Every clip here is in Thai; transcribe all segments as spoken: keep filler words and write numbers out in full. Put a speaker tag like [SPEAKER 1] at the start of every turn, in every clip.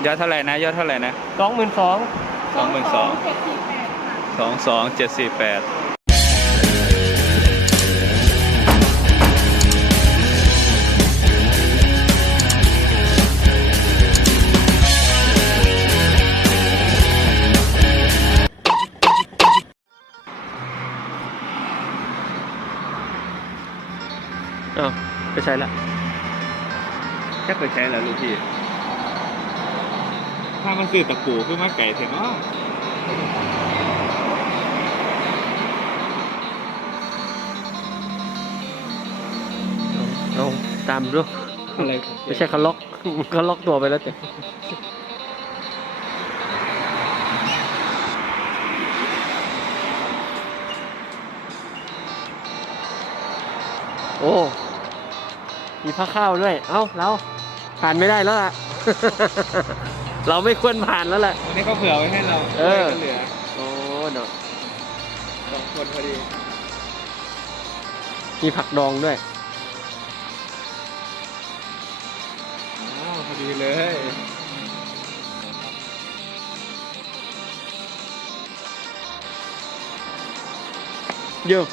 [SPEAKER 1] ยอดเท่าไหร่นะยอดเท่าไหร่นะ
[SPEAKER 2] สองหมื่นสอง
[SPEAKER 1] สองหมื่นสองสองสองเจ็ดสี่แปด
[SPEAKER 2] อ้าวไปใช้ละ
[SPEAKER 1] แค่ไปใช้แล้วลูกพี่ถ้ามันคือตะปูขึ้นมาไก่เถอะเนาะ
[SPEAKER 2] เอาตามด้วย
[SPEAKER 1] อะไร
[SPEAKER 2] ไม่ใช่เขาล็อกเขาล็อกตัวไปแล้วจ้ะโอ้มีผ้าข้าวด้วยเอ้าเราผ่านไม่ได้แล้วล่ะ เราไม่ควรผ่านแล้วแหละ
[SPEAKER 1] วันนี้เขาเผื่อไว้ให้เรา
[SPEAKER 2] เออ
[SPEAKER 1] เหลือ
[SPEAKER 2] โอ้เนาะ
[SPEAKER 1] สองคนพอดี
[SPEAKER 2] มีผักดองด้วย
[SPEAKER 1] อ้าวพอดีเลย
[SPEAKER 2] เยอะ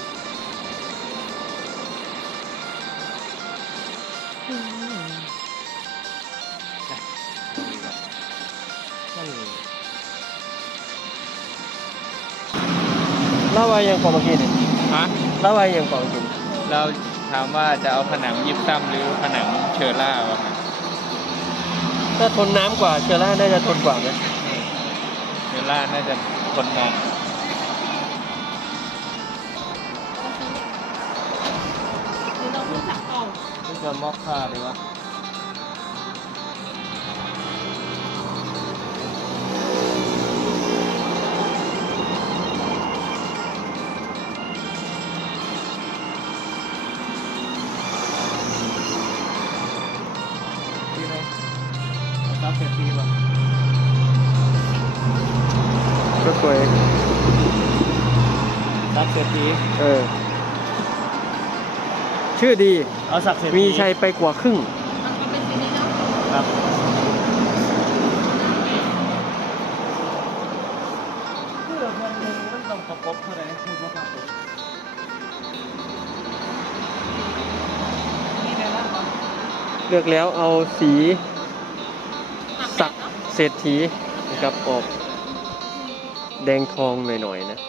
[SPEAKER 2] เล่าไว้ยังกว่าเมื่อกี้ดิ
[SPEAKER 1] ฮะ
[SPEAKER 2] เล่าไว้ยังกว่าเมื่อกี้
[SPEAKER 1] เราถามว่าจะเอาผนังยิบซ้ำหรือผนังเชอร่าวะครับ
[SPEAKER 2] ถ้าทนน้ำกว่าเชอร่าน่าจะทนกว่าไหม
[SPEAKER 1] เชอร่าน่าจะทนนานนี่จะมอกค่าเลยวะรับเสร็จทีป่ะ
[SPEAKER 2] ก็สวย
[SPEAKER 1] รับเสร็จที
[SPEAKER 2] เออชื่อดี
[SPEAKER 1] เอาสักเสร็จ
[SPEAKER 2] มีชัยไปกว่าครึ่ง
[SPEAKER 1] ครับเพื่อคนหนึ่งมันต้องประกบเท่าไหร่พูดว่าครับ
[SPEAKER 2] เลือกแล้วเอาสีสักเศรษฐีนะครับออกแดงทองหน่อยๆนะ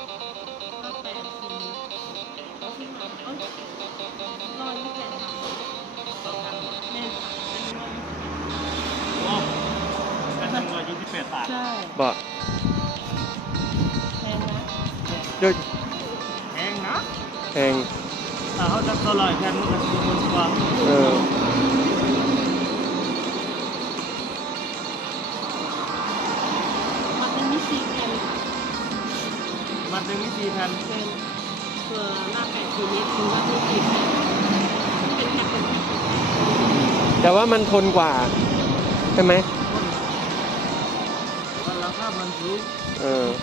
[SPEAKER 2] บ่ด้วย
[SPEAKER 1] แพงนะ
[SPEAKER 2] แพง
[SPEAKER 1] ถ้าเขาจะเท่าไหร่แพงมันก็จะมันกว่า
[SPEAKER 2] เออ
[SPEAKER 1] มันเป็นวิธีการ
[SPEAKER 3] เป็นเพื่อลากไก่ทีนี้คือว่าที่กินเป็นแค่เป็น
[SPEAKER 2] แต่ว่ามันทนกว่าใช่ไหม
[SPEAKER 1] ว่าราคามันสูง
[SPEAKER 2] เออ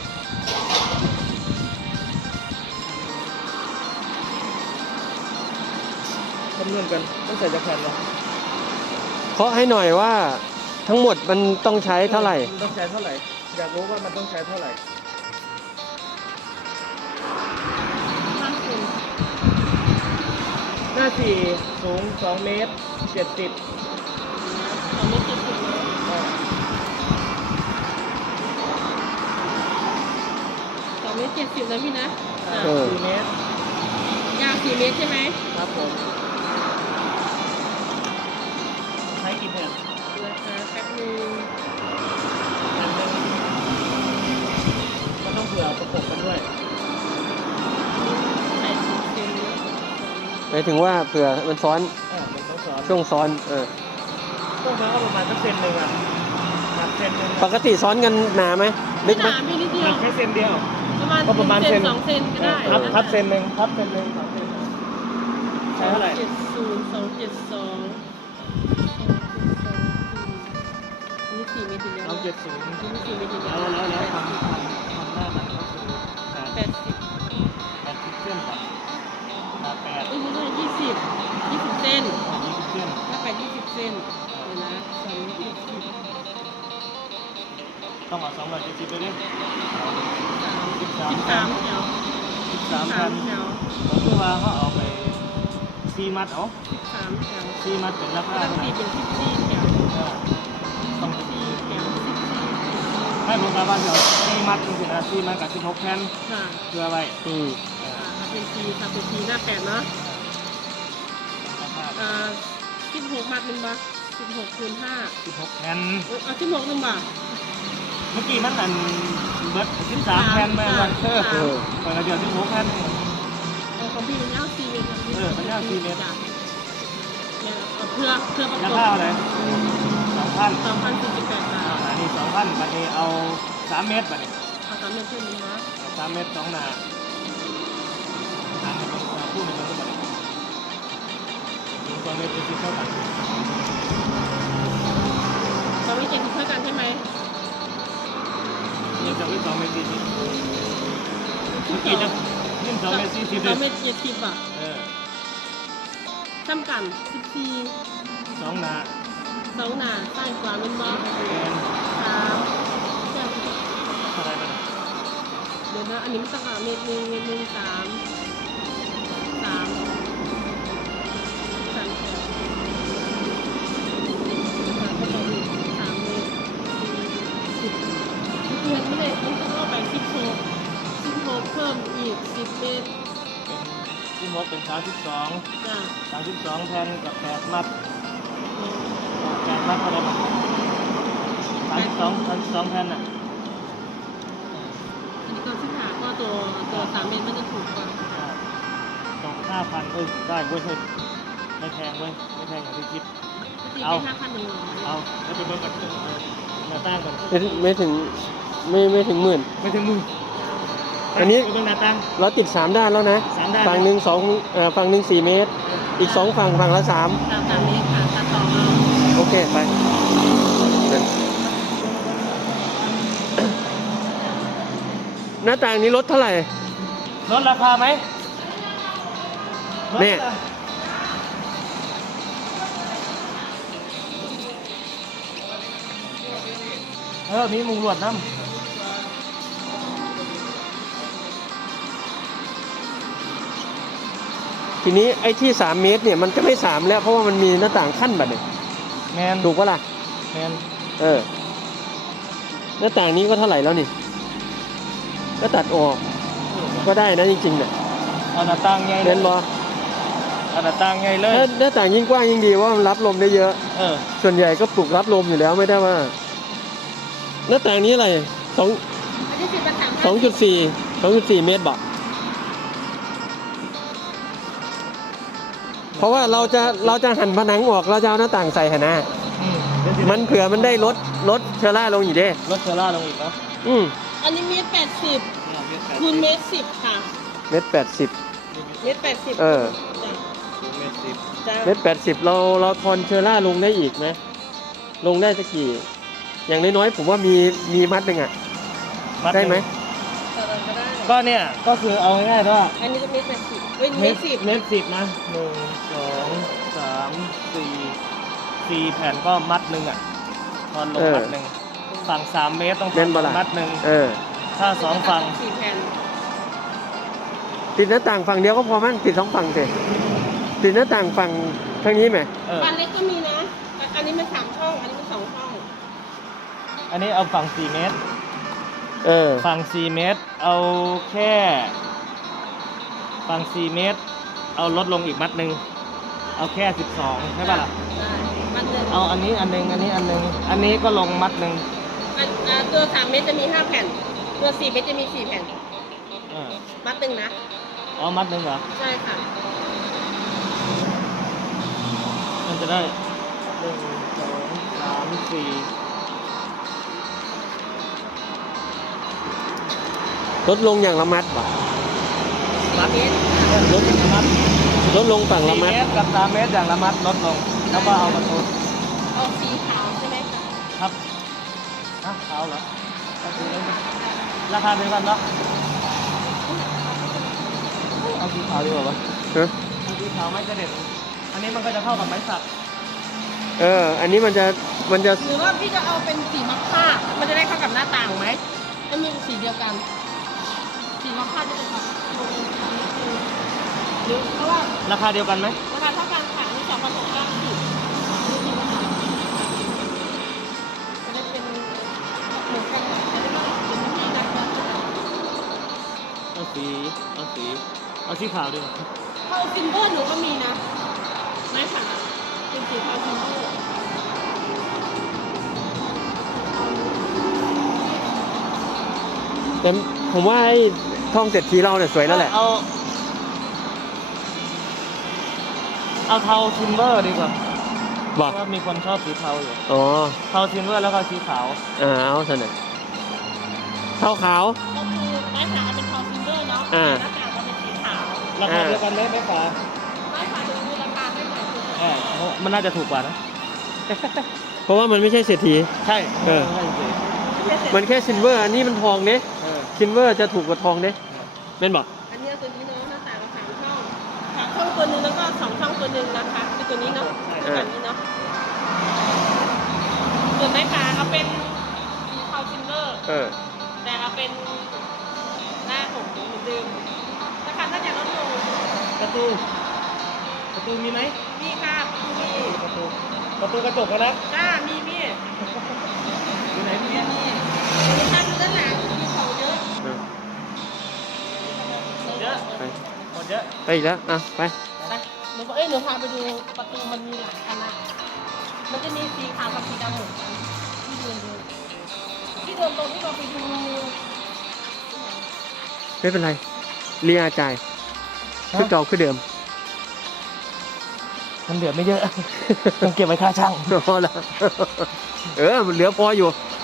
[SPEAKER 1] คำนวณกันต้องใส่จะแผ่นหรอ
[SPEAKER 2] เคาะให้หน่อยว่าทั้งหมดมันต้องใช้เท่าไหร่
[SPEAKER 1] ต้องใช้เท่าไหร่อยากรู้ว่ามันต้องใช้เท่าไหร่หน้าสี่สูงสองเมตรเจ็ดสิบ
[SPEAKER 3] สองเมตรเจ็ดสิบสองเมตรเจ็ดสิบนะพี่นะ
[SPEAKER 1] สี่เมตร
[SPEAKER 3] ยาวสี่เมตรใช่ไหม
[SPEAKER 1] ครับผมใช้กี่แผ่น
[SPEAKER 3] ราคาแป๊บนึง
[SPEAKER 1] ก็ต้องเผื่อประกบกันด้วย
[SPEAKER 2] หมายถึงว่าเผื่อมันซ้อนช่วงซ้อนเออ
[SPEAKER 1] ช่วงนั้นก็ประมาณสักเซนหนึ่งอ่ะเซนหนึ่ง
[SPEAKER 2] ปกติซ้อนกันหนาไหมลึกไหม
[SPEAKER 3] หนาไม่นิดเดียว
[SPEAKER 1] แค่เซนเดียว
[SPEAKER 3] ประมาณ
[SPEAKER 1] ประมาณ
[SPEAKER 3] เซนสองเซนก็ได้
[SPEAKER 1] ทับทับเซนหนึ่งทับเซนหนึ่งสองเซนใช้เท่าไหร่
[SPEAKER 3] เจ็ดศูนย์สองเจ็ดสองนี่สี่เมตรเดียว
[SPEAKER 1] สองเจ็ดศูนย์
[SPEAKER 3] นี่สี่เมตรเดียว
[SPEAKER 1] แล้วแล้วแล้วทำทำทำหน้ามันก็คือ
[SPEAKER 3] แปดสิบ
[SPEAKER 1] แปดสิบเส้นก่อนแปด
[SPEAKER 3] เอ้ยไม่ใช่ยี่สิบยี่สิบเซน
[SPEAKER 1] ยี่สิบเส้น
[SPEAKER 3] ถ้าแปดยี่สิบเซนเดี๋ยวนะสองเมตรเจ็ดสิบ
[SPEAKER 4] ต้องเอาสองร้อยเจ็ดสิบไปเลยสิบสาม
[SPEAKER 3] สิบ
[SPEAKER 4] แผ่
[SPEAKER 3] สาน มแถว
[SPEAKER 4] สิบสาม
[SPEAKER 3] สา
[SPEAKER 4] แผ่
[SPEAKER 3] ม
[SPEAKER 4] น
[SPEAKER 3] แถว
[SPEAKER 4] ก็คือว่าเขาเอาไปซีมัดเอา
[SPEAKER 3] สิบสามแถว
[SPEAKER 4] ซีมัดเป็นราคา
[SPEAKER 3] แล้ว
[SPEAKER 4] เท่าไห
[SPEAKER 3] ตี
[SPEAKER 4] ร่
[SPEAKER 3] เป็นสิบสี่แถว
[SPEAKER 4] เออต้อง
[SPEAKER 3] สี่แถวสิบสี่
[SPEAKER 4] ให้ผมกลับบ้านเดี๋ยวซีมัดจริงๆนะซีมัดกับสิบหกแผ่น
[SPEAKER 3] ค่ะ
[SPEAKER 4] เพื่อไว้
[SPEAKER 2] อืม
[SPEAKER 3] อ่าเป็นทีค่ะเป็นทีหน้าแปดเนาะ
[SPEAKER 4] ราคา
[SPEAKER 3] อ่าสิบหกมัดหนึ่งบาทสิบหกคูณห้า
[SPEAKER 4] สิบหกแผ่น
[SPEAKER 3] เออเอาสิบหกหนึ่งบาท
[SPEAKER 4] เมื่อกี้มันอันเบิร์ดสิบสามแผ่นแม่วันเออ
[SPEAKER 2] เออ
[SPEAKER 4] เปิดเดี๋ยวสิบหกแผ่น
[SPEAKER 3] เอาของพี่มันยาวสี่เมตร
[SPEAKER 4] เออมันยาวสี่เมตร
[SPEAKER 3] จ้ะเนี่ยเอาเพื่อเพื่อประก
[SPEAKER 4] รา
[SPEAKER 3] อบ
[SPEAKER 4] คาอะไรสองพัน
[SPEAKER 3] สองพันสี่สิบแปดบาท
[SPEAKER 4] อันนี้สองพันบัดนี้เอาสามเมตรบัดนี้
[SPEAKER 3] เอาสามเมตรเท่านี้นะ
[SPEAKER 4] เอาสามเมตรสองหนาสามเมตรสองคู่ในเมืองบัดนี้ถึงสองเมตรจะคิดเท่ากัน
[SPEAKER 3] เราไม่เจ็ดสิบเท่ากันใช่ไหม
[SPEAKER 4] นี่จะเป็นสองเมตรสี่สิบเมื่อกี้จะยิ่งสองเมตรสี่สิบ
[SPEAKER 3] ส
[SPEAKER 4] เล
[SPEAKER 3] อง
[SPEAKER 4] ย
[SPEAKER 3] เมตรเจ็ดสิบอ่ะ
[SPEAKER 4] เออ
[SPEAKER 3] ซ้ำกันสิบสี่
[SPEAKER 4] สองหนา
[SPEAKER 3] สองหน้าใต้ขวาเป็นบอส
[SPEAKER 4] เป็น
[SPEAKER 3] สามแก้ว
[SPEAKER 4] เท่าไหรบัดนี้
[SPEAKER 3] เดี๋ยวนะอันนี้มันต้องเอาเมตรหนึ่งเมตรหนึ่งสามสามสามแถวแล้วก็ต่ออีกสามเมตรสิบเดือนไม่ได้มันต้องเอาไปสิบหกสิบหกเพิ่มอีกสิบเมตร
[SPEAKER 4] เป็นที่หกเป็นสามสิบสอง
[SPEAKER 3] จ้ะ
[SPEAKER 4] สามสิบสองแผ่นกับแปดมัดแปดมัดเท่าไหรบัดสามสิบสองสามสิบสองแผ่นน่ะ
[SPEAKER 3] อันนี้ก็สิบหาก็ตัวตัวสามเมตรมันจะถูกกว่า
[SPEAKER 4] ตกห้าพันเอ้ยได้เว้ยเฮ้ยไม่แพงเว้ยไม่แพงอย่างที่คิด
[SPEAKER 3] ตี
[SPEAKER 4] เอา
[SPEAKER 3] ไปห้าพันหนึ่งร้อย
[SPEAKER 4] เอาแล้วไปเบิ่งกันหน้าตั้งกัน
[SPEAKER 2] ไม่ไม่ถึงไม่ไม่ถึงหมื่น
[SPEAKER 4] ไม่ถึงมือ
[SPEAKER 2] อันนี้
[SPEAKER 4] ไปเบิ่งหน้าตั้ง
[SPEAKER 2] เราติดสามด้านแล้วนะ
[SPEAKER 4] สามด้าน
[SPEAKER 2] ฝั่งหนึ่งสองเอ่อฝั่งหนึ่งสี่เมตร อีกสองฝั่งฝั่งละสาม
[SPEAKER 3] สามสามเมตรค่ะตัดต่อเอา
[SPEAKER 2] โอเค ไป หน้าต่างนี้ลดเท่าไหร่
[SPEAKER 4] ลดราคาไหมลด
[SPEAKER 2] เนี่ย
[SPEAKER 4] ราคาเออมีมุงลวดน้ำ
[SPEAKER 2] ทีนี้ไอ้ที่สามเมตรเนี่ยมันจะไม่สามแล้วเพราะว่ามันมีหน้าต่างขั้นบัดเนี่ย
[SPEAKER 4] แมน
[SPEAKER 2] ถูกปะล่ะ
[SPEAKER 4] แมน
[SPEAKER 2] เออ หน้าต่างนี้ก็เท่าไหร่แล้วนี่ก็ตัดออกก็ได้นะจริงๆเนี่ย
[SPEAKER 4] เอาหน้าตั้งไง
[SPEAKER 2] เน้นบอ
[SPEAKER 4] เอาหน้าตั้งไงเลย
[SPEAKER 2] ถ้าหน้าต่างยิ่งกว้างยิ่งดีว่ามันรับลมได้เยอะ
[SPEAKER 4] เออ
[SPEAKER 2] ส่วนใหญ่ก็ปลูกรับลมอยู่แล้วไม่ได้ว่า หน้าต่างนี้อะไรสอง
[SPEAKER 3] อันนี้สิบเป็นสาม
[SPEAKER 2] สองจุดสี่สองจุดสี่เมตรบอกเพราะว่าเราจะเราจะหั่นผนังออกเราจะเอาหน้าต่างใส่หนนะ
[SPEAKER 4] อืม
[SPEAKER 2] มันเผื่อมันได้ลดลดเชื้อราลงอีกเด้
[SPEAKER 4] ลดเชื้อราลงอีกเนาะ
[SPEAKER 2] อืม
[SPEAKER 3] อันนี้เมตรแปดสิบ
[SPEAKER 4] เนี่ยเมตรแปด
[SPEAKER 3] คูณเมตรสิบค่ะ
[SPEAKER 2] เมตรแปดสิบ
[SPEAKER 3] เมตรแปดสิบ
[SPEAKER 2] เออ
[SPEAKER 3] จ้ะ
[SPEAKER 4] เมตรสิบ
[SPEAKER 3] จ้ะ
[SPEAKER 2] เมตรแปดสิบเราเราทอนเชื้อราลงได้อีกไหมลงได้สักกี่ อย่างน้อยๆผมว่ามีมีมัดหนึ่งอ่ะ
[SPEAKER 4] มั
[SPEAKER 2] ได้ไหม
[SPEAKER 3] ต่อไปก็ได้
[SPEAKER 4] ก็เนี่ยก็คือเอาง่ายๆว่า
[SPEAKER 3] อันนี้จะเมตรแปดสิบเฮ้ยเม
[SPEAKER 4] เม
[SPEAKER 3] ต
[SPEAKER 4] ต
[SPEAKER 3] ร
[SPEAKER 4] ร
[SPEAKER 3] สิบ
[SPEAKER 4] เมตรสิบนะหนึ่งสองสามสี่สี่แผ่นก็มัดหนึ่งอ่ะทอนลง
[SPEAKER 2] เออ
[SPEAKER 4] มัดหนึ่งฝั่งสามเมตรต้องท
[SPEAKER 2] เน้
[SPEAKER 4] อน
[SPEAKER 2] น
[SPEAKER 4] ล
[SPEAKER 2] บ่
[SPEAKER 4] ง
[SPEAKER 2] ล่ะ
[SPEAKER 4] มัดหนึ่ง
[SPEAKER 2] เออ
[SPEAKER 4] ถ้าสองฝั่ง
[SPEAKER 3] สี่แผ่น
[SPEAKER 2] ติดหน้าต่างฝั่งเดียวก็พอมั้งติดสองฝั่งสิติดหน้าต่างฝั่งทางนี้ไหม
[SPEAKER 4] เออ
[SPEAKER 3] บ้านเล็กก็มีนะ อันนี้มันสามช่อง อันนี้มันสองช่อง
[SPEAKER 4] อันนี้เอาฝั่งสี่เมตร
[SPEAKER 2] เออ
[SPEAKER 4] ฝั่งสี่เมตรเอาแค่ฝั่งสี่เมตร เอาลดลงอีกมัดหนึ่งเอาแค่สิบสองใช่ป่ะล่ะ
[SPEAKER 3] ได้มันหนึ่ง
[SPEAKER 4] เอาอันนี้อันหนึงอันนี้อันหนึงอันนี้ก็ลงมัดหนึ่ง
[SPEAKER 3] อันอ่าตัวสามเมตรจะมีห้าแผ่น ตัวสี่เมตรจะมีสี่แผ่น
[SPEAKER 4] เออ
[SPEAKER 3] มัดหนึ่งนะ
[SPEAKER 4] เอามัดหนึ่งเหรอ
[SPEAKER 3] ใช่ค่ะ
[SPEAKER 4] มันจะได้หนึ่งสองสามสี่
[SPEAKER 2] ลดลงอย่างละมัดป่ะ
[SPEAKER 3] สี่เมตร
[SPEAKER 4] ลดละมัด
[SPEAKER 2] ลดลงฝั่งละ
[SPEAKER 4] สี่
[SPEAKER 2] มัด
[SPEAKER 4] เมตรกับสามเมตรอย่างละมัดลดลง แล้วก็เอาประตู
[SPEAKER 3] เอาสีขาวใช่ไหมคะ
[SPEAKER 4] ครับฮะเอาเหรอเอาสีนั้นราคาเดียวกันเนาะเอาสีขาวดีกว่าวะ
[SPEAKER 2] ฮะ
[SPEAKER 4] เอาสีขาวไม่จะเด็ดอันนี้มันก็จะเข้ากับไม้สัก
[SPEAKER 2] เออ อันนี้มันจะมันจะ
[SPEAKER 3] หรือว่าพี่จะเอาเป็นสีมัคค่า มันจะได้เข้ากับหน้าต่างไหมถ้ามีสีเดียวกันสีมอคค่าจะเป็นแบบโมเดลแบบนี้คือหรือเพราะว่า
[SPEAKER 4] ราคาเดียวกันไหม
[SPEAKER 3] ราคาเท่ากันค่ะนี่สองพันหกร้อยเก้าสิบนี่สีมอคค่าจะได้เป็นเหมือนกันแต่ไม่ต้องเป็นที่นะคะ
[SPEAKER 4] เอาสีเอาสีเอาสีขาวดีกว่า
[SPEAKER 3] เทาซิลเวอร์หนูก็มีนะไม้ขาเป็นสีเทาซิลเวอร์
[SPEAKER 2] แต่ผมว่าไอ้ท่องเศรษฐีเราเนี่ยสวยแล้วแหละ
[SPEAKER 4] เอาเอาเทาซิลเวอร์ดีกว่าเพ
[SPEAKER 2] บอก
[SPEAKER 4] ราะว่ามีคนชอบสีเทาอยู่
[SPEAKER 2] อ๋อ
[SPEAKER 4] เทาซิลเวอร์แล้วก็สีขาว
[SPEAKER 2] อ่าเอาเสนอเท่าขาว
[SPEAKER 3] ก็คือไม้ขาเป็นเทาซิลเวอร์เนาะ
[SPEAKER 2] อ่า
[SPEAKER 3] หน้าต่างก็เป็นสีขาว
[SPEAKER 4] ราคาเดียวกันไหมแม่ฟ้า
[SPEAKER 3] ไม้ขาถึงดูราคาไม่เหมือนกัน
[SPEAKER 4] เออเพราะมันน่าจะถูกกว่านะ
[SPEAKER 2] เพราะว่ามันไม่ใช่เศรษฐี
[SPEAKER 4] ใช่
[SPEAKER 2] เออ
[SPEAKER 4] ใช่สิ
[SPEAKER 2] มันแค่ซิลเวอร์อันนี้มันทองเด้
[SPEAKER 4] เออ
[SPEAKER 2] ซิลเวอร์จะถูกกว่าทองเด้เป็นบอก
[SPEAKER 3] อันนี้ตัวนี้เนาะหน้าต่างกับสามช่องสามช่องตัวหนึ่งแล้วก็สองช่องตัวหนึ่งนะคะคือตัวนี้เนาะตัวนี้เนาะส่วนไม้ขาเอาเป็นสีเทาซิลเวอร์
[SPEAKER 2] เออ
[SPEAKER 3] แต่เอาเป็นหน้าผมเหมือนเดิมราคาน่าจะลดลง
[SPEAKER 4] ประตูประตูมีไหม
[SPEAKER 3] มีค่ะมี
[SPEAKER 4] ประตูประตูกระจกกันนะ
[SPEAKER 3] จ้ามีมี
[SPEAKER 4] อยู่ไหนพี่
[SPEAKER 3] มีมีทางดูด้านหลังมีของเยอะ
[SPEAKER 2] เออ
[SPEAKER 4] เยอะ
[SPEAKER 2] ไป
[SPEAKER 4] หมดเยอะ
[SPEAKER 2] ไปอีกแล้วอ่ะไป
[SPEAKER 3] ไปหนูบอกเอ้ยหนูพาไปดูประตูมันมีหลายอันนะมันจะมีสีขาวกับสีดำเหมือนกันที่เดินดูที่เดินตรงที่เราไปดู
[SPEAKER 2] ไม่เป็นไรเรียจ่ายคือเก่าคือเดิม
[SPEAKER 4] มันเหลือไม่เยอะ ต้องเก็บไว้ค่าช่าง
[SPEAKER 2] พอแล้วเออมันเหลือพออยู่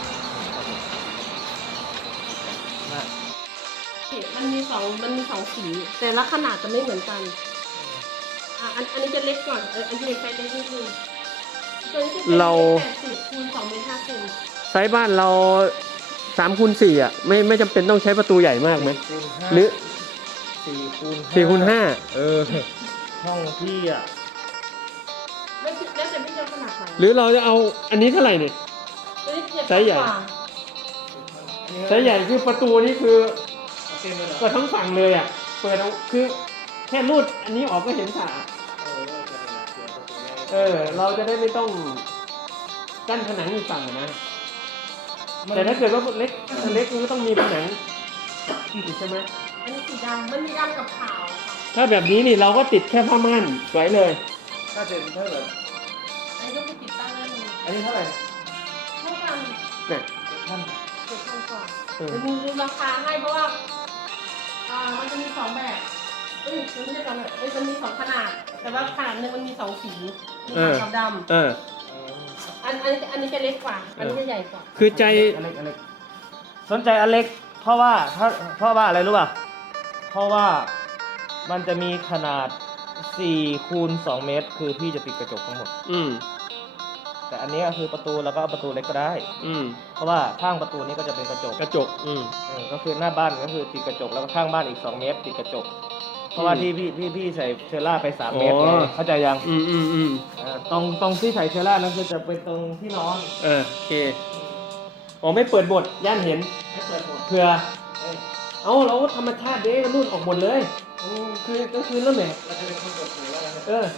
[SPEAKER 3] มันมีสองมันมีสองสีแต่ละขนาดจะไม่เหมือนกันอ่ะอันอันนี้จะเล็กก่อนเอออันนี้ไซส์เล็กนิดนึงตัวนี้จะเป็น
[SPEAKER 2] เรา
[SPEAKER 3] แปดสิบคูณสองเมตรห้าเซน
[SPEAKER 2] ไซส์บ้านเราสามคูณสี่อ่ะไม่ไม่จำเป็นต้องใช้ประตูใหญ่มากไหมหรือ
[SPEAKER 4] สี่คูณ
[SPEAKER 2] สี่คูณห้า
[SPEAKER 4] เออห้องพี่อ่ะ
[SPEAKER 3] ไม่คิดแล้วแต่ไม่เจอขนาดไหน
[SPEAKER 2] หรือเราจะเอาอันนี้เท่าไหร่เนี่ย
[SPEAKER 3] ตัวนี้เจ็ด
[SPEAKER 2] ไซส์ใหญ่
[SPEAKER 3] กว่า
[SPEAKER 2] ไซส์ใหญ่คือประตูนี่คือ
[SPEAKER 4] โอเคเลยเหรอ
[SPEAKER 2] เปิดทั้งฝั่งเลยอ่ะเปิดเอาคือแค่รูดอันนี้ออกก็เห็นสระ
[SPEAKER 4] เออเออเดี๋ยวประตูแรก
[SPEAKER 2] เออ เราจะได้ไม่ต้องกั้นผนังอีกฝั่งอะนะ แต่ถ้าเกิดว่าเล็กเล็กมันก็ต้องมีผนังอีกใช่ไหม
[SPEAKER 3] อันนี้สีดำมันมีดำกับขาวค่ะ
[SPEAKER 2] ถ้าแบบนี้นี่เราก็ติดแค่ผ้าม่านสวยเลย
[SPEAKER 4] ถ้าเจ็ดเท่าไหร่
[SPEAKER 3] อันนี้ก็ไปติดตั้งได้เลย
[SPEAKER 4] อันนี้เท่าไหร่
[SPEAKER 3] เท่ากัน
[SPEAKER 2] เนี่ย
[SPEAKER 4] เจ็ดพัน
[SPEAKER 3] เจ็ดพันกว่า
[SPEAKER 2] เออ
[SPEAKER 3] เดี๋ยวดูดูราคาให้เพราะว่าอ่ามันจะมีสองแบบเอ้ยมันไม่ใช่สองแบบเอ้ยมันมีสองขนาด แต่ว่าขนาดหนึงมันมีสองสีมีขาวกับด
[SPEAKER 2] เออ
[SPEAKER 3] ำอันอันนี้อันนี้จะเล็กกว่า อันนี้จะใหญ่กว่า
[SPEAKER 2] คือใจ
[SPEAKER 4] อันเล็กอันเล็กสนใจอันเล็ก เพราะว่าถ้าเพราะว่าอะไรรู้ป่ะ เพราะว่ามันจะมีขนาดสี่คูณสองเมตร คือพี่จะติดกระจกทั้งหมด
[SPEAKER 2] อืม
[SPEAKER 4] แต่อันนี้ก็คือประตูแล้วก็เอาประตูเล็กก็ได้
[SPEAKER 2] อืม
[SPEAKER 4] เพราะว่าข้างประตูนี้ก็จะเป็นกระจก
[SPEAKER 2] กระจก อืม
[SPEAKER 4] เออก็คือหน้าบ้านก็คือติดกระจกแล้วก็ข้างบ้านอีกสองเมตร ติดกระจก เพราะว่าที่พี่พี่พี่ใส่เชอร่าไปสามเมตร
[SPEAKER 2] อ๋อ
[SPEAKER 4] ไงเข้าใจยัง
[SPEAKER 2] อืมอืมอืม
[SPEAKER 4] เออตรงตรงที่ใส่เชอร่านั่นคือจะเป็นตรงที่นอน
[SPEAKER 2] เออ โอเค อ๋อ ไม่เปิดบทย่านเห็น
[SPEAKER 4] ไม่เปิดหมด
[SPEAKER 2] เผื่อ
[SPEAKER 4] เออ
[SPEAKER 2] เอาเราธรรมชาติเด้รูดออกหมดเลยอืมคือก็คือนั่นแหละ
[SPEAKER 4] เราจะเป็นคนกดหูแล้วนะ
[SPEAKER 2] เออ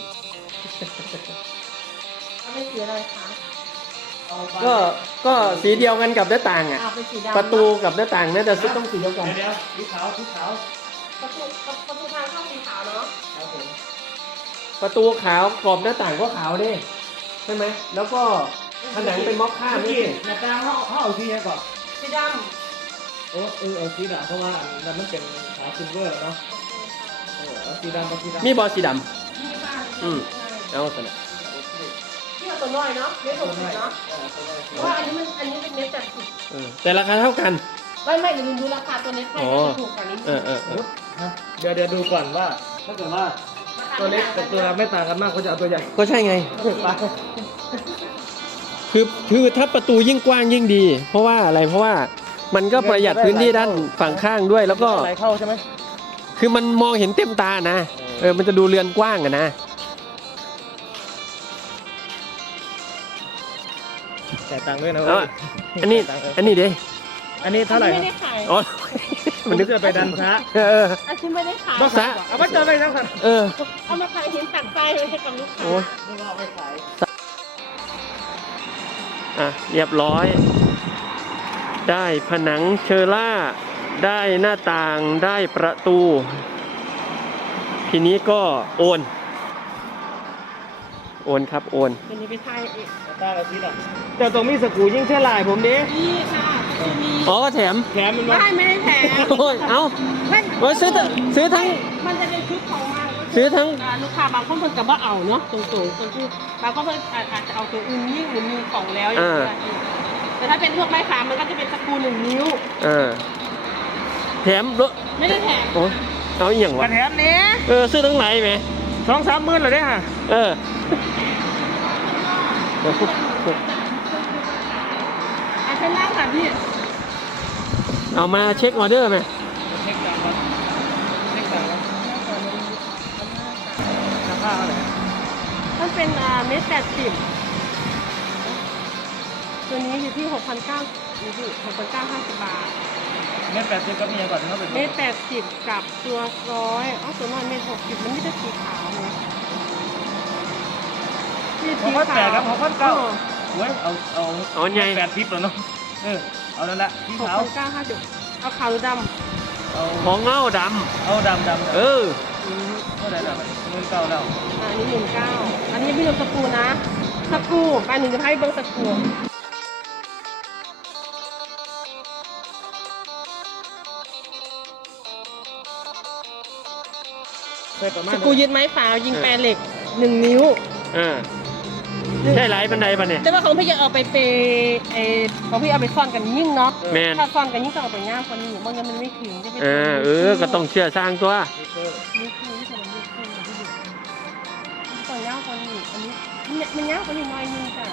[SPEAKER 3] เอาเป็นสีอะไรคะ
[SPEAKER 4] เอาไป
[SPEAKER 2] ก็ ก็สีเดียวกันกับหน้าต่างอ่ะ
[SPEAKER 3] เอาเป็นสีดำ
[SPEAKER 2] ประตูกับหน้าต่างน่าจะต้องสีเดียวกัน
[SPEAKER 4] เดี๋ยวเดี๋ยวสีขาวสีขาว
[SPEAKER 3] ประตูประตูทางเข้าสีขาวเนาะ
[SPEAKER 4] ครับผม
[SPEAKER 2] ประตูขาวกรอบหน้าต่างก็ขาวดิใช่ไหม แล้วก็ผนังเป็นม็อกค่า
[SPEAKER 4] เมื่อ
[SPEAKER 2] ไม่
[SPEAKER 4] กี้
[SPEAKER 2] ใช่
[SPEAKER 4] หน้าตางเขาเขาเอาสีอะไรก่อน
[SPEAKER 3] สีด
[SPEAKER 4] โอ้เออเอาสีดำเพราะว่ามันมันเป็นขาวซิลเวอร์เนาะ
[SPEAKER 3] ำ
[SPEAKER 4] เออเอาสีดำเอาสีดำ
[SPEAKER 2] มีบอลสีด
[SPEAKER 3] นี่ค่ะ
[SPEAKER 2] อืม
[SPEAKER 3] ใช่
[SPEAKER 2] ำเอาสนะ
[SPEAKER 3] ที่ว่าตัวน้อยเนาะเม็ดหกสิบเนาะ
[SPEAKER 4] เออตัวแรก
[SPEAKER 3] เพราะว่าอันนี้มันอันนี้เป็นเม็ดแปดสิบ
[SPEAKER 2] เออแต่ราคาเท่ากัน
[SPEAKER 3] ไม่ไม่เดี๋ยวดูราคาตัวเล็กให้
[SPEAKER 2] อ๋อ
[SPEAKER 3] ก็จะถูกกว่านี้
[SPEAKER 2] เออเออเออ
[SPEAKER 4] ฮะเดี๋ยวเดี๋ยวดูก่อนว่า ถ้าเกิดว่าตัวเล็กกับตัวไม่ต่างกันมากเขาจะเอาตัวใหญ่
[SPEAKER 2] ก็ใช่ไง
[SPEAKER 4] ไป
[SPEAKER 2] คือคือถ้าประตูยิ่งกว้างยิ่งดี เพราะว่าอะไรเพราะว่ามันก็ประหยัดพื้นที่ด้านฝั่งข้างด้วย แล้วก็
[SPEAKER 4] ไหลเข้าใช่ไหม
[SPEAKER 2] คือมันมองเห็นเต็มตานะเออมันจะดูเรือนกว้างอะนะ
[SPEAKER 4] แต่ายตังค์ด้วยนะ
[SPEAKER 2] เอ
[SPEAKER 4] เว้
[SPEAKER 2] อย อันนี้
[SPEAKER 4] จ่ายตังค์เออ
[SPEAKER 2] อันนี้เด้
[SPEAKER 4] อันนี้เท่าไหร่
[SPEAKER 3] ไม่ได้ขาย
[SPEAKER 2] อ๋อ
[SPEAKER 4] มันนึกจะไปดันพระ
[SPEAKER 2] เออ
[SPEAKER 3] อันที่ไม่ได้ขาย
[SPEAKER 4] ต้องขายเอาไว้เจอไปทั้งคัน
[SPEAKER 2] เออ
[SPEAKER 3] เอามาขายเห็นตักใจให้กับลูกค้า
[SPEAKER 2] โอ้ย
[SPEAKER 4] นึกว่าเอาไปขาย
[SPEAKER 2] อ่ะเรียบร้อย ได้ผนังเชอร่า ได้หน้าต่างได้ประตู ทีนี้ก็โอน โอนครับโอน
[SPEAKER 3] เดี๋ยวนี้ไปทายเอง
[SPEAKER 4] ตาละสิล่ะแต่ตรงมีสกรูยิ่งเชื่อลายผมดิ
[SPEAKER 3] นี่ค่ะจะมี
[SPEAKER 2] อ๋อก็แถม
[SPEAKER 4] แถมมัน
[SPEAKER 3] ไม่
[SPEAKER 4] มา
[SPEAKER 3] ไม่ได้แถม
[SPEAKER 2] โอ้ย เอ้า
[SPEAKER 3] มัน
[SPEAKER 2] โอ้ยซื้อทั้งซื้อทั้ง
[SPEAKER 3] มันจะเป็นชุดของมันก็คื
[SPEAKER 2] ซื้อทั้ง
[SPEAKER 3] าลูกค้าบางคนเพิ่นกับว่าเอาเนาะตรงๆก็คือบางคนเพิ่นอาจอาจจะเอาตัวอื่นยิ่งหรือมีของแล้วอย่างเงี้ยแต่ถ้าเป็นพวกไม้ขามมันก็จะเป็นสกรูหนึ่งนิ้ว
[SPEAKER 2] เออ แถมรถ
[SPEAKER 3] ไม่ได้แถม
[SPEAKER 2] โอ้ยเอาอหย่าง
[SPEAKER 4] ก
[SPEAKER 2] วะ
[SPEAKER 4] ระแถมเนี้ย
[SPEAKER 2] เออ ซื้อทั้งไหนไหม
[SPEAKER 4] สองสามหมื่นเลยเนี่ยฮะ
[SPEAKER 2] เออ
[SPEAKER 3] อาจจะนั่งค่ะพี่
[SPEAKER 2] เอามาเช็คออเดอร์ไหม
[SPEAKER 4] เช็คตังค์ก่อนเช็คตังค์ก่อนราคาเท่าไหร่
[SPEAKER 3] มันเป็นอ่าเมตรแปดสิบตัวนี้อยู่ที่หกพันเก้าอยู่ที่หกพันเก้าห้าสิบบาท
[SPEAKER 4] เม็ดแปดสิบก็มีอย่างก่อนที่เขาเป็น
[SPEAKER 3] เมตรแปดสิบกับตัวร้อยอ๋อตัวน้อยเมตรหกสิบมันไม่ได้สีขาวนะนี่
[SPEAKER 4] ห
[SPEAKER 3] สี
[SPEAKER 4] กพัน
[SPEAKER 3] ขา
[SPEAKER 4] แปด
[SPEAKER 3] ว
[SPEAKER 4] ครับหกพันเก้าเว้ยเอาเอา
[SPEAKER 2] เอาไง
[SPEAKER 4] แปดทิปแล้วเนาะเออเอานั่นแหละที่
[SPEAKER 3] หก
[SPEAKER 4] ขาว
[SPEAKER 3] พันเก้าห้าสิบเอาขาวหรือด
[SPEAKER 4] เอา
[SPEAKER 2] ของเงาด
[SPEAKER 4] เอาดำดำ
[SPEAKER 2] ำเออ
[SPEAKER 3] ำอืม
[SPEAKER 4] เท่าไหร่ละเงินเก่าแล้ว
[SPEAKER 3] อ่าอันนี้หนึ่งเก้าอันนี้พี่ลงสกรูนะสกรูไปหนึ่งจะให้เบิ้งสกรู
[SPEAKER 4] ใช่ประมาณ
[SPEAKER 3] สกรูยึดไม้ฝาวยิงแปรเหล็กหนึ่งนิ้ว
[SPEAKER 2] อ่าใช่หลายบันไดปะเนี่ย
[SPEAKER 3] แต่ว่าของพี่จะเอาไปเปย์ไอของพี่เอาไปซ่อนกันยิ่งเนาะ
[SPEAKER 2] แมน
[SPEAKER 3] ถ้าซ่อนกันยิ่งต้องเอาไปง่ามกว่านี้บางอย่างมันไม่ถึงจะเป็น
[SPEAKER 2] อ่าเออ ก็ต้องเชื่อสร้างตัว
[SPEAKER 3] นี่คือที่จะมันไม่ถึงที่อยู่มันต้องง่ามกว่านี้อันนี้มันมันง่ามกว่านี้น้อยนึงจ้ะ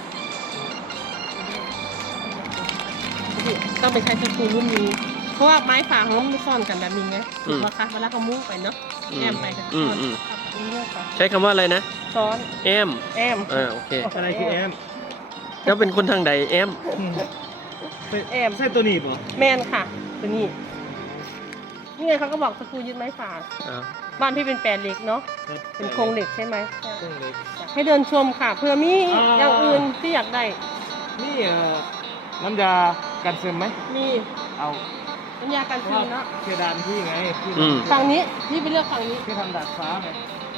[SPEAKER 3] ต้องไปใช้สกรูรุ่นนี้ เพราะว่าไม้ฝาของมันไม่ซ่อนกันแบบนี้ไงถูกไหมคะเวลาเขามุ่งไปเนาะแอมไปกัน
[SPEAKER 2] อืม
[SPEAKER 3] ซ่อน
[SPEAKER 2] อืม
[SPEAKER 3] ครับเลือกไป
[SPEAKER 2] ใช้คำว่าอะไรนะ
[SPEAKER 3] ซ้อน
[SPEAKER 2] แอม
[SPEAKER 3] แอม
[SPEAKER 2] อ่าโอเค
[SPEAKER 4] อะไรคือแอม
[SPEAKER 2] แล้วเป็นคนทางใดแอม
[SPEAKER 3] แอม
[SPEAKER 4] ใช่ตัวนี้ป่ะ
[SPEAKER 3] แมนค่ะตัวนี้นี่ไงเขาก็บอกสกรูยึดไม้ฝา
[SPEAKER 2] อ้าว
[SPEAKER 3] บ้านพี่เป็นแปดเหล็กเนาะเป็นโครงเหล็กใช่ไหม
[SPEAKER 4] เครื่องเล็ก
[SPEAKER 3] อยากให้เดินชมค่ะเผื่อมี
[SPEAKER 4] อ่า
[SPEAKER 3] อย่างอื่นที่อยากได้
[SPEAKER 4] นี่เอ่อน้ำยากันซึมไหม
[SPEAKER 3] มี
[SPEAKER 4] เอา
[SPEAKER 3] น้ำยากันซึมเนาะ
[SPEAKER 4] เพดานพี่ไงพี่
[SPEAKER 2] อืม
[SPEAKER 3] ฝั่งนี้พี่ไปเลือกฝั่งนี้
[SPEAKER 4] พี่ทำดาดฟ้าไง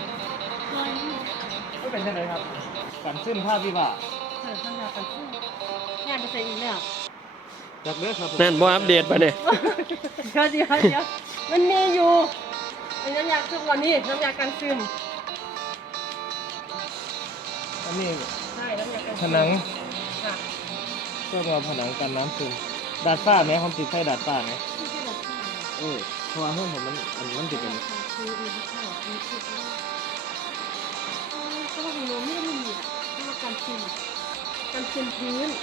[SPEAKER 4] ก็เป็นยังไงครับกันซึมภาพวิบาก
[SPEAKER 3] เออน้ำยากันซึมงานไปใส่อีกแล้ว
[SPEAKER 4] จากเลือกครับผม
[SPEAKER 2] นั่นบ่อัปเดตปะเนี่ย
[SPEAKER 3] เดี๋ยวเดี๋ยวเดี๋ยวมันมีอยู่เป็นน้ำยาซึมก่อนนี่น้ำยากันซึม
[SPEAKER 4] อันนี้
[SPEAKER 3] ใช่น้ำยากัน
[SPEAKER 4] ผ
[SPEAKER 3] ซึม
[SPEAKER 4] นัง
[SPEAKER 3] ค่ะ
[SPEAKER 4] ก็เอาผนังกันน้ำซึมดาดฟ้าไหมความติดไฟดาดฟ้าไหม
[SPEAKER 3] ที่ที่เราทำ
[SPEAKER 4] เออเพราะว่าเพื่อนผมมันมันมันติดกัน
[SPEAKER 3] คือมีที่เข้ามีที่เข้าก็ว่าของหนูไม่ได้มีอ่ะที่ว่ากันซึมกันซึมพื้น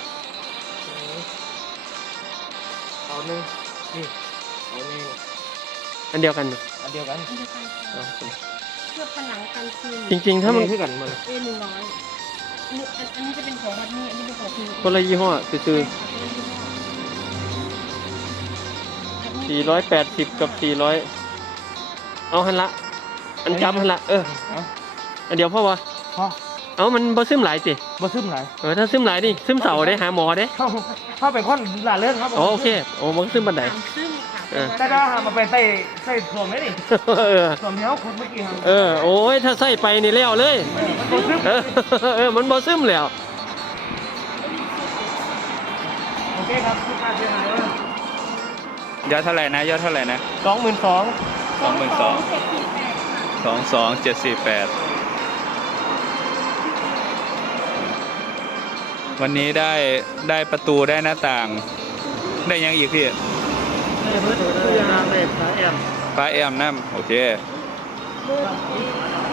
[SPEAKER 4] เอาหนึ่งนี่เอาหนึ่ง
[SPEAKER 2] อันเดียวกันไหม
[SPEAKER 4] อันเดียวกัน
[SPEAKER 3] อันเดียวกันค่ะ
[SPEAKER 2] อ๋อ
[SPEAKER 3] เพื่อผนังกันซึม
[SPEAKER 2] จริงๆ ถ้ามัน
[SPEAKER 4] คือกันหมด
[SPEAKER 3] เอหนึ่งร้อยอันนี้อันนี้จะเป็นของวัดนี่อันนี้เป็นของคือ
[SPEAKER 2] คนละยี่ห้อคือสี่ร้อยแปดสิบกับสี่ร้อยเอาหันละ อันจำหันละ เออ
[SPEAKER 4] เอา
[SPEAKER 2] อันเดียวพ่อวะ
[SPEAKER 4] พอ
[SPEAKER 2] เอามันบ่ซึมหลายสิ
[SPEAKER 4] บ่ซึมหลาย
[SPEAKER 2] เออ ถ้าซึมหลายนี่ซึมเสาได้หาหมอได้
[SPEAKER 4] เข้าเข้าเป็นคนหลาเรื่องครับผม
[SPEAKER 2] อ๋อโอเค โอ้มันซึมบันได
[SPEAKER 3] สามซึ่งค่ะ
[SPEAKER 2] เออ
[SPEAKER 4] แต่ถ้าหามาเป็นใส่ใส่ถ่วงได้ดิ
[SPEAKER 2] เออ
[SPEAKER 4] ถ่วงที่เขาขุดเมื่อกี้ครับ
[SPEAKER 2] เออ โอ้ย ถ้าใส่ไปนี่แล้วเลย
[SPEAKER 4] มันบ่ซึม
[SPEAKER 2] เออ เออ มันบ่ซึมแล้ว
[SPEAKER 4] โอเคครับลูกค้าเสียหายว่าย
[SPEAKER 1] อดเท่าไหร่นะยอดเท่าไหร่นะ
[SPEAKER 4] สองหมื่นสอง
[SPEAKER 1] สองหมื่นสอง
[SPEAKER 3] เจ็ดสี่แปดค่ะ
[SPEAKER 1] สองสองเจ็ดสี่แปดวันนี้ได้ได้ประตูได้หน้าต่าง ได้ยังอีกพี่
[SPEAKER 4] เออเพื่อนตัวยางเลยสายแอม
[SPEAKER 1] ฟ้าแอมน้ำโอเค
[SPEAKER 3] เบอร์สี่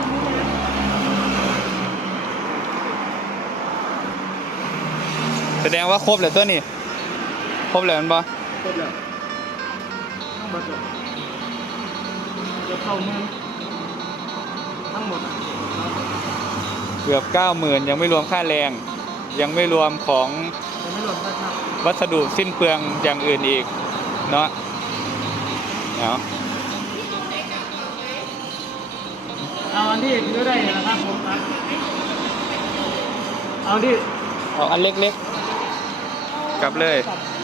[SPEAKER 1] แสดงว่าครบเลยตัวนี้ ครบเลยมันบ่
[SPEAKER 4] ครบแล้วทั้งหมดเลยจะเข้าเมืองทั้งหมดอะ
[SPEAKER 1] เกือบเก้าหมื่นยังไม่รวมค่าแรง ยังไม่รวมของ
[SPEAKER 4] เออ
[SPEAKER 3] ไม่หล่นก็ครับ
[SPEAKER 1] วัสดุสิ้นเปลืองอย่างอื่นอีกเนาะเนาะ
[SPEAKER 4] เอาอันที่ถือได้นะครับผมครับเอาที่
[SPEAKER 1] เอาอันเล็กๆกลับเลย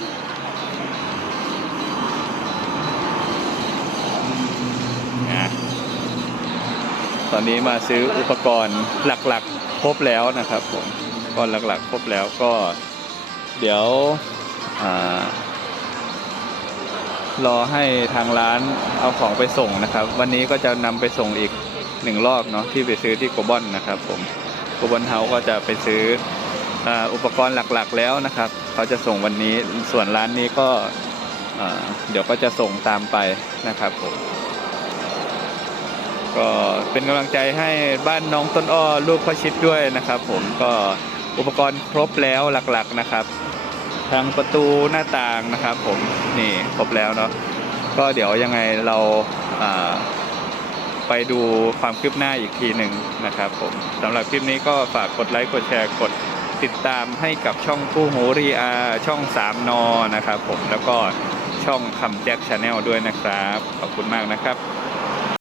[SPEAKER 1] นะตอนนี้มาซื้ออุปกรณ์หลักๆครบแล้วนะครับผมอุปกรณ์หลักๆครบแล้วก็เดี๋ยวอ่ารอให้ทางร้านเอาของไปส่งนะครับ วันนี้ก็จะนำไปส่งอีกหนึ่งรอบเนาะที่ไปซื้อที่โกบอนนะครับผมโกบอนเฮาส์ก็จะไปซื้ออ่าอุปกรณ์หลักๆแล้วนะครับเขาจะส่งวันนี้ส่วนร้านนี้ก็อ่าเดี๋ยวก็จะส่งตามไปนะครับผมก็เป็นกำลังใจให้บ้านน้องต้นอ้อลูกพ่อชิดด้วยนะครับผมก็อุปกรณ์ครบแล้วหลักๆนะครับทางประตูหน้าต่างนะครับผมนี่ครบแล้วเนาะก็เดี๋ยวยังไงเราอ่าไปดูความคืบหน้าอีกทีหนึ่งนะครับผมสำหรับคลิปนี้ก็ฝากกดไลค์กดแชร์กดติดตามให้กับช่องคู่หูรีอาช่องสามนอนะครับผมแล้วก็ช่องคำแจ็คชาแนลด้วยนะครับขอบคุณมากนะครับ